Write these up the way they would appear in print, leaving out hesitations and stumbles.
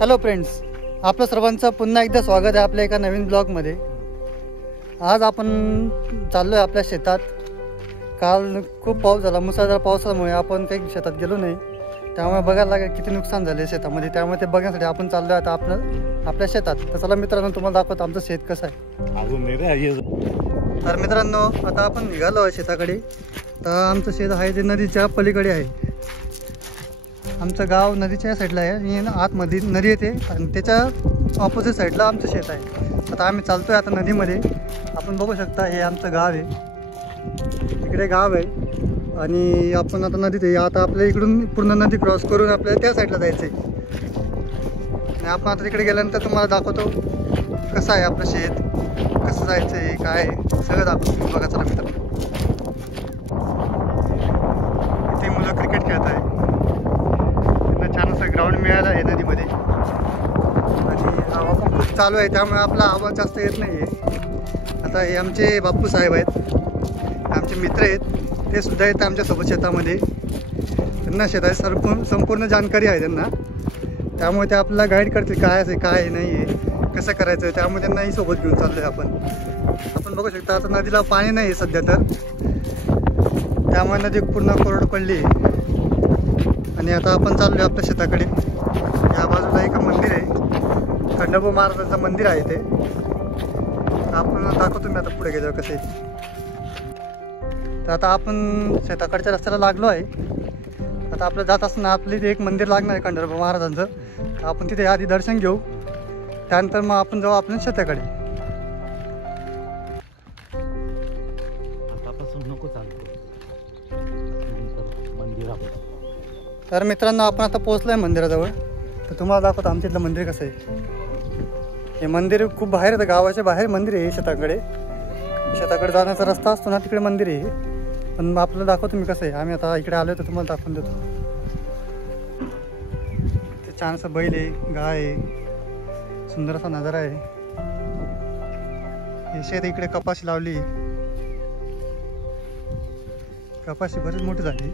Hello friends, आपलं सर्वांचं पुन्हा एकदा स्वागत आहे आपल्या एका नवीन ब्लॉगमध्ये। आज आपण चाललो आहे आपल्या शेतात। काल खूप पाऊस झाला, मुसळधार पावसामुळे आपण काही शेतात गेलो नाही, त्यामुळे बघायला लागेल किती नुकसान झाले शेतामध्ये। त्यामुळे ते बघण्यासाठी आपण चाललो आहे आता आपल्या शेतात। तर चला मित्रांनो, तुम्हाला दाखवतो आमचं शेत कसं आहे। अजून नाही तर मित्रांनो, आता आपण निघालो आहे शेताकडे। तर आमचं शेत आहे ते नदीच्या पलीकडे आहे। आमचं गाव नदीच्या साईडला आहे आणि आतमध्ये नदी येते आणि त्याच्या ऑपोजिट साईडला आमचं शेत आहे। आता आम्ही चालतोय आता नदीमध्ये। आपण बघू शकता हे आमचं गाव आहे, इकडे गाव आहे आणि आपण आता नदीत आहे। आता आपल्या इकडून पूर्ण नदी क्रॉस करून आपल्याला त्या साईडला जायचं आहे आणि आपण आता तिकडे गेल्यानंतर तुम्हाला दाखवतो कसं आहे आपलं शेत, कसं जायचं आहे, काय सगळं दाखवतो। बघा चला मित्रांनो, इथे मुलं क्रिकेट खेळत आहे, छान असं ग्राउंड मिळालं आहे नदीमध्ये आणि हवा पण खूप चालू आहे, त्यामुळे आपला आवाज जास्त येत नाही आहे। आता हे आमचे बाप्पू साहेब आहेत, आमचे मित्र आहेत, ते सुद्धा येतात आमच्यासोबत शेतामध्ये। त्यांना शेताची संपूर्ण जाणकारी आहे त्यांना, त्यामुळे ते आपल्याला गाईड करतील काय असेल काय नाही आहे, कसं करायचं आहे। त्यामुळे त्यांनाही सोबत घेऊन चाललो आहे आपण बघू शकता आता नदीला पाणी नाही आहे सध्या तर, त्यामुळे नदी पूर्ण कोरड पडली आहे आणि आता आपण चाललो आहे आपल्या शेताकडे। या बाजूला एक मंदिर आहे, खंडोबा महाराजांचं मंदिर आहे ते। आपण दाखवतो मी आता पुढे गेल्यावर कसे। तर आता आपण शेताकडच्या रस्त्याला लागलो आहे। आता आपलं जात असताना आपले ते एक मंदिर लागणार आहे खंडोबा महाराजांचं, तर आपण तिथे आधी दर्शन घेऊ, त्यानंतर मग आपण जाऊ आपल्या शेताकडे। तर मित्रांनो, आपण आता पोहोचलो आहे मंदिराजवळ। तर तुम्हाला दाखवतो आमच्या इथलं मंदिर कसं आहे। हे मंदिर खूप बाहेर आहे, गावाच्या बाहेर मंदिर आहे शेताकडे जाण्याचा रस्ता असतो ना, तिकडे मंदिर आहे। पण आपल्याला दाखवतो मी कसं आहे। आम्ही आता इकडे आलो तर तुम्हाला दाखवून देतो। ते छान असं बैल आहे, गाय आहे, सुंदर असा नजारा आहे। हे शेत इकडे कपाशी लावली, कपाशी बरीच मोठी झाली।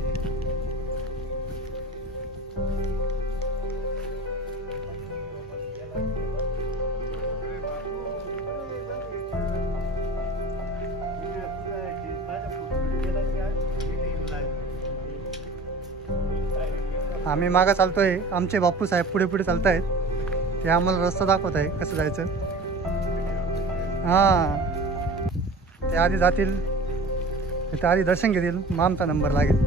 आम्ही मागं चालतोय, आमचे बाप्पू साहेब पुढे पुढे चालत आहेत, ते आम्हाला रस्ता दाखवत आहे कसं जायचं। हां, ते आधी जातील, ते आधी दर्शन घेतील, मग आमचा नंबर लागेल।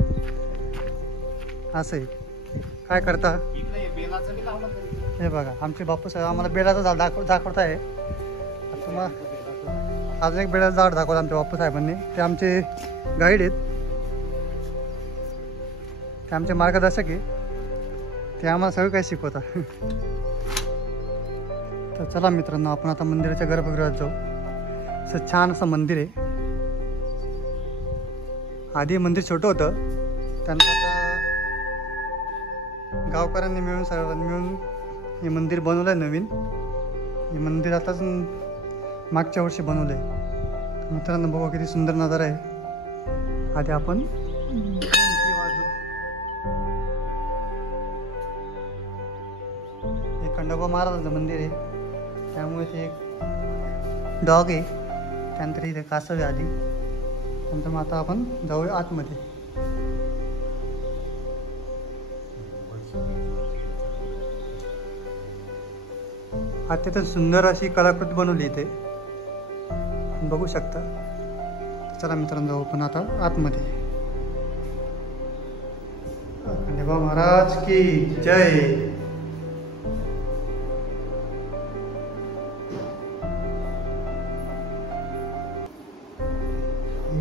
असं आहे, काय करता। हे बघा आमचे बाप्पू साहेब आम्हाला बेलाचं झाड दाखवत आहे। तुम्हाला अजून एक बेलाचं झाड दाखवतं आमच्या बाप्पू साहेबांनी, ते आमचे गाईड आहेत, ते आमचे मार्गदर्शक आहे, ते आम्हाला सगळं काही शिकवतात। तर चला मित्रांनो, आपण आता मंदिराच्या गर्भगृहात जाऊ। असं छान असं मंदिर आहे। आधी मंदिर छोटं होतं, त्यानंतर आता गावकऱ्यांनी मिळून सर्वांनी मिळून हे मंदिर बनवलं आहे नवीन। हे मंदिर आताच मागच्या वर्षी बनवलं आहे। मित्रांनो बघा किती सुंदर नजारा आहे। आधी आपण खंडोबा महाराजांचं मंदिर आहे, त्यामुळे ते एक डॉग आहे, त्यानंतर इथे कासव आली, नंतर मग आता आपण जाऊया आतमध्ये। अत्यंत सुंदर अशी कलाकृती बनवली इथे, बघू शकता। चला मित्रांनो, जाऊ पण आता आतमध्ये। खंडोबा महाराज की जय।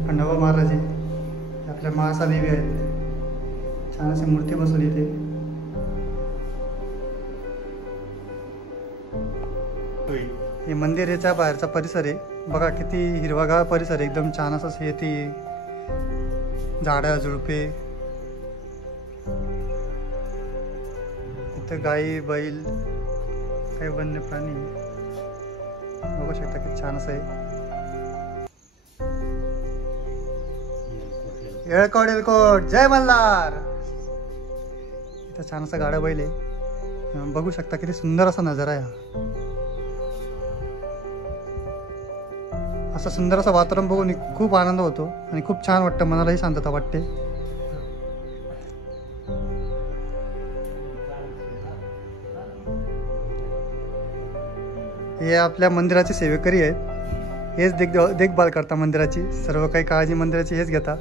खंडोबा महाराज आहे, आपल्या महासा देवी आहेत, छान अशी मूर्ती बसवली इथे। हे मंदिराच्या बाहेरचा परिसर आहे, बघा किती हिरवागार परिसर आहे, एकदम छान असं शेती, झाडं झुडपे, इथं गाई बैल काही वन्य प्राणी बघू शकता, किती छान असं आहे। येळकोट येळकोट जय मल्हार। इथं छान असं गाडा बैल आहे, बघू शकता किती सुंदर असा नजारा आहे हा. असं सुंदर असं वातावरण बघून खूप आनंद होतो आणि खूप छान वाटतं, मनालाही शांतता वाटते. हे आपल्या मंदिराचे सेवेकरी आहेत, हेच देखभाल करता मंदिराची, सर्व काही काळजी मंदिराची हेच घेता.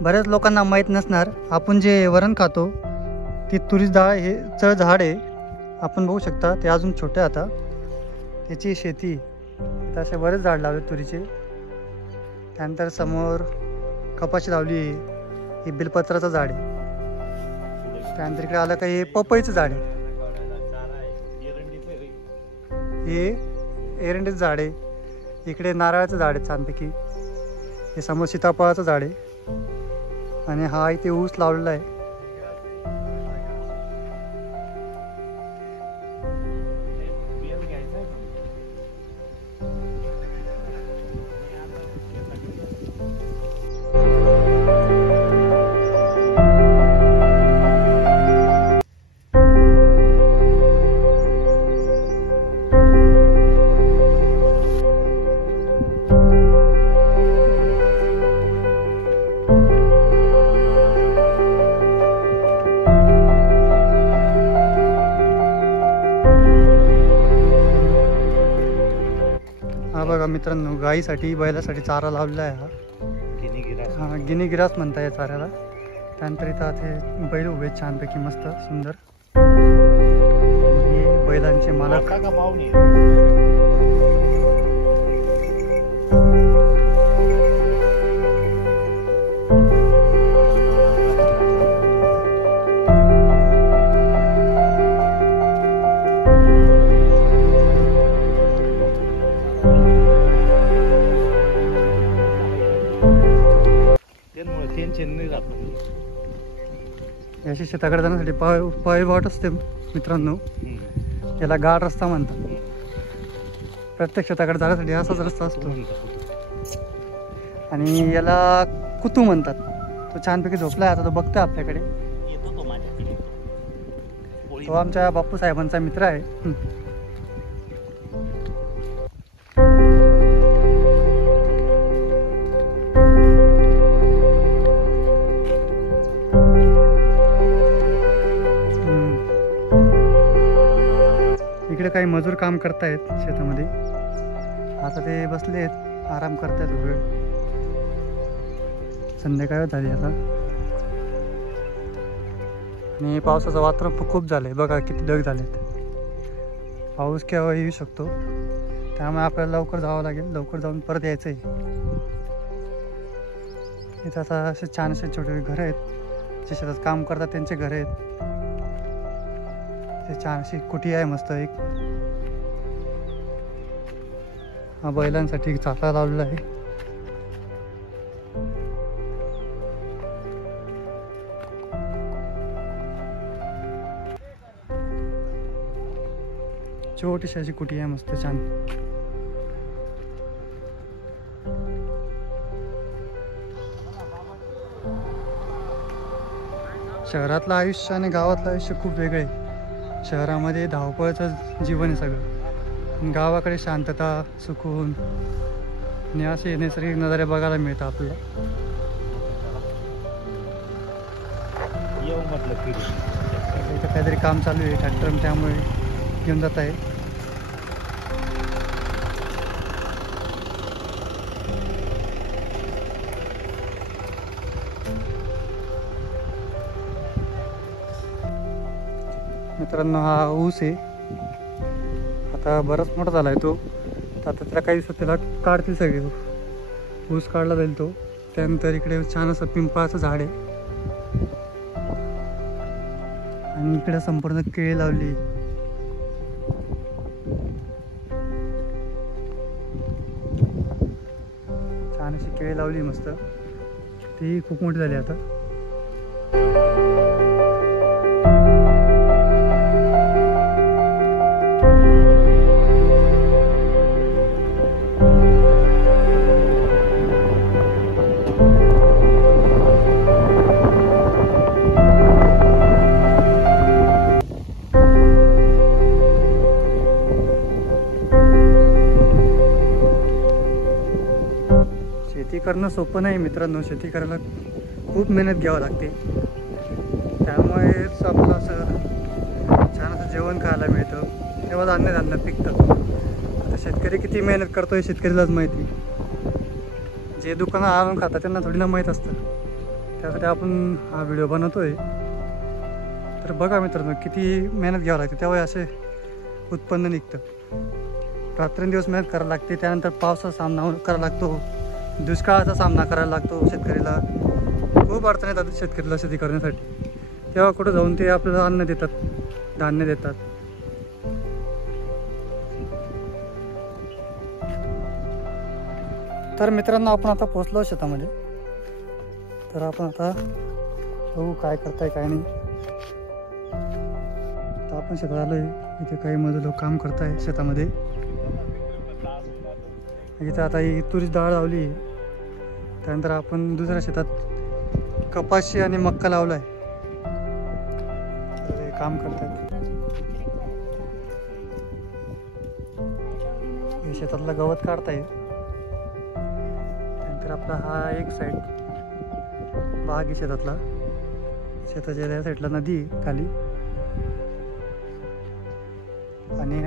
बऱ्याच लोकांना माहीत नसणार, आपण जे वरण खातो ती तुरीची डाळ, हे चळ झाड आहे. आपण बघू शकता ते अजून छोटे आता, त्याची शेती. असे बरेच झाड लावले तुरीचे. त्यानंतर समोर कपाशी लावली, हे बेलपत्राचं झाड आहे. त्यानंतर इकडे आलं का हे पपईचं झाड आहे, हे एरंडीचं झाड आहे. इकडे नारळाचं झाड आहे छानपैकी. हे समोर सीताफळाचं झाड आहे आणि हा इथे ऊस लावलेला आहे. हा बघा मित्रांनो, गाईसाठी बैलासाठी चारा लावलेला आहे. हा गिनी गिरास म्हणता या चाऱ्याला. त्यानंतर इथं ते बैल उभे छानपैकी मस्त सुंदर. हे बैलांचे मालक. याशी शेताकडे जाण्यासाठी पाय वाट असते मित्रांनो, याला गाड रस्ता म्हणतात. प्रत्येक शेताकडे जाण्यासाठी असाच रस्ता असतो आणि याला कुतू म्हणतात. तो छानपैकी झोपलाय आता, तो बघतोय आपल्याकडे. तो आमच्या बाप्पू साहेबांचा मित्र आहे. इकडे काही मजूर काम करतायत शेतामध्ये. आता ते बसले आहेत, आराम करतायत वेळ. संध्याकाळ झाली आता आणि पावसाचं वातावरण खूप झालंय. बघा किती ढग झालेत. पाऊस केव्हा येऊ शकतो, त्यामुळे आपल्याला लवकर जावं लागेल. लवकर जाऊन परत यायचं आहे. इथं आता असे छान असे छोटे घरं आहेत, जे शेतात काम करतात त्यांचे घर आहेत. ते छान अशी कुटी आहे मस्त एक. हा बैलांसाठी चाफा लावलेला आहे. छोटीशी अशी कुटी आहे मस्त छान. शहरातलं आयुष्य आणि गावातलं आयुष्य खूप वेगळे आहे. शहरामध्ये धावपळीचं जीवन आहे सगळं, गावाकडे शांतता, सुकून आणि असे नैसर्गिक नजारे बघायला मिळतात आपल्याला. इथं काहीतरी काम चालू आहे ट्रॅक्टर, त्यामुळे घेऊन जात आहे. मित्रांनो, हा ऊस आहे. आता बराच मोठा झाला आहे तो. तर आता त्याला काही दिवसात त्याला काढतील सगळे. ऊस काढला जाईल तो. त्यानंतर इकडे छान असं पिंपळाचं झाड आहे आणि इकडे संपूर्ण केळी लावली. छान अशी केळी लावली मस्त. ती खूप मोठी झाली आता. शेती करणं सोपं नाही मित्रांनो. शेती करायला खूप मेहनत घ्यावं लागते. त्यामुळेच आपलं असं छान असं जेवण खायला मिळतं, तेव्हा धान्य पिकतं. आता शेतकरी किती मेहनत करतो हे शेतकरीलाच माहिती. जे दुकानात आणून खातात त्यांना थोडी ना माहीत असतं. त्यासाठी आपण हा व्हिडिओ बनवतो आहे. तर बघा मित्रांनो, किती मेहनत घ्यावं लागते तेव्हा असे उत्पन्न निघतं. रात्रंदिवस मेहनत करायला लागते. त्यानंतर पावसाचा सामना करायला लागतो, दुष्काळाचा सामना करायला लागतो शेतकरीला. खूप अडचणी येतात शेतकरीला शेती करण्यासाठी. तेव्हा कुठं जाऊन ते आपल्याला अन्न देतात, धान्य देतात. तर मित्रांनो, आपण आता पोहोचलो शेतामध्ये. तर आपण आता बघू काय करताय काय नाही. तर आपण शेतात आलोय. इथे काही मजूर लोक काम करताय शेतामध्ये. इथे आता ही तुरीची डाळ लावली. त्यानंतर आपण दुसऱ्या शेतात कपाशी आणि मक्का लावलाय. तर हे काम करतात. हे शेतातलं गवत काढताय. त्यानंतर आपला हा एक साईड भाग आहे शेतातला. शेताच्या त्या साईडला नदी खाली आणि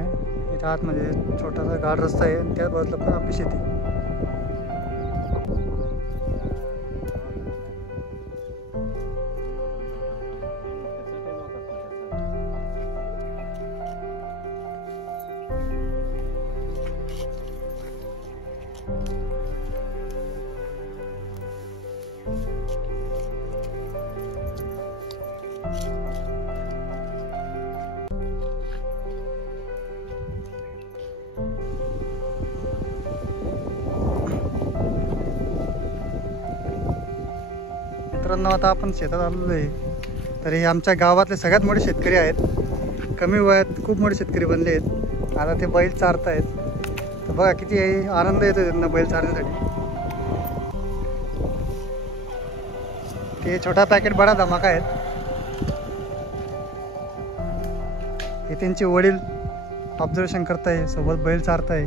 इथं आतमध्ये छोटासा गाड रस्ता आहे आणि त्या बाजूला पण आपली शेती. मित्रांनो, आता आपण शेतात आलेलो आहे. तर हे आमच्या गावातले सगळ्यात मोठे शेतकरी आहेत. कमी वयात खूप मोठे शेतकरी बनले आहेत. आता ते बैल चारत आहेत. तर बघा किती आनंद येतो त्यांना बैल चारण्यासाठी. ते छोटा पॅकेट बडा धमाका आहेत. हे त्यांचे वडील ऑब्झर्वेशन करताय, सोबत बैल चारताय.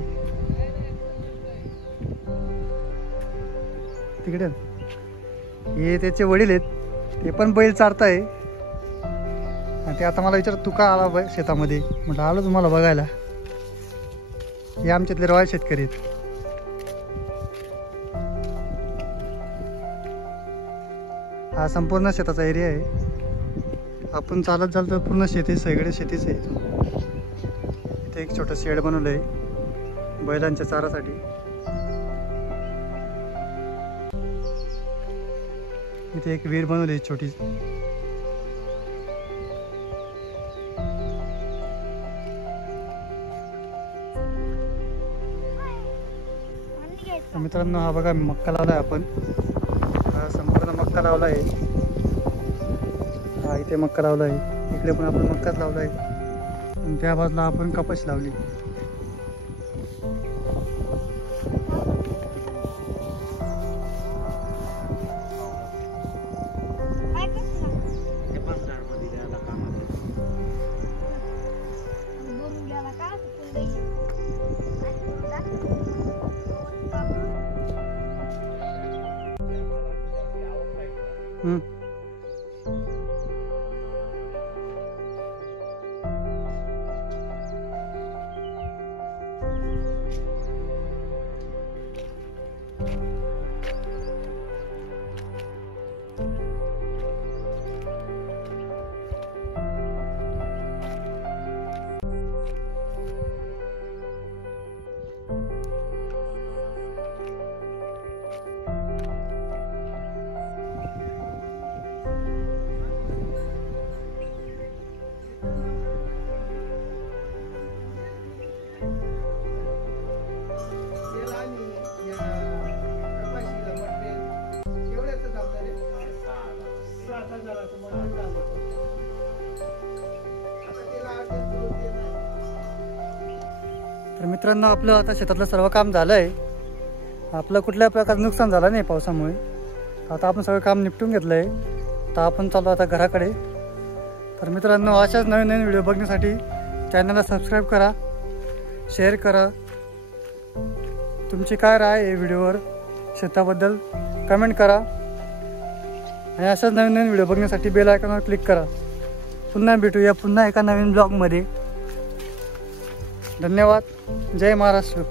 तिकडे हे त्याचे वडील आहेत, ते पण बैल चारताय. आणि ते आता मला विचारत तू का आला शेतामध्ये. म्हटलं आलो तुम्हाला बघायला. हे आमच्यातले रॉयल शेतकरी आहेत. हा संपूर्ण शेताचा एरिया आहे. आपण चालत चालतो पूर्ण शेती, सगळे शेतीच आहे. इथे एक छोटं शेड बनवलं आहे बैलांच्या चारासाठी. इथे एक विहीर बनवली छोटी. मित्रांनो, हा बघा मक्का लावलाय आपण. हा संपूर्ण मक्का लावलाय. हा इथे मक्का लावलाय. इकडे पण आपण मक्काच लावलाय. आणि त्या बाजूला आपण कपाशी लावली. तर मित्रांनो, आपलं आता शेतातलं सर्व काम झालं आहे. आपलं कुठल्या प्रकारचं नुकसान झालं नाही पावसामुळे. आता आपण सगळं काम निपटून घेतलं आहे. तर आपण चालू आता घराकडे. तर मित्रांनो, अशाच नवीन नवीन व्हिडिओ बघण्यासाठी चॅनलला सबस्क्राईब करा, शेअर करा. तुमची काय राय आहे व्हिडिओवर शेताबद्दल कमेंट करा आणि अशाच नवीन नवीन व्हिडिओ बघण्यासाठी बेल आयकॉनवर क्लिक करा. पुन्हा भेटूया पुन्हा एका नवीन ब्लॉगमध्ये. धन्यवाद. जय महाराष्ट्र.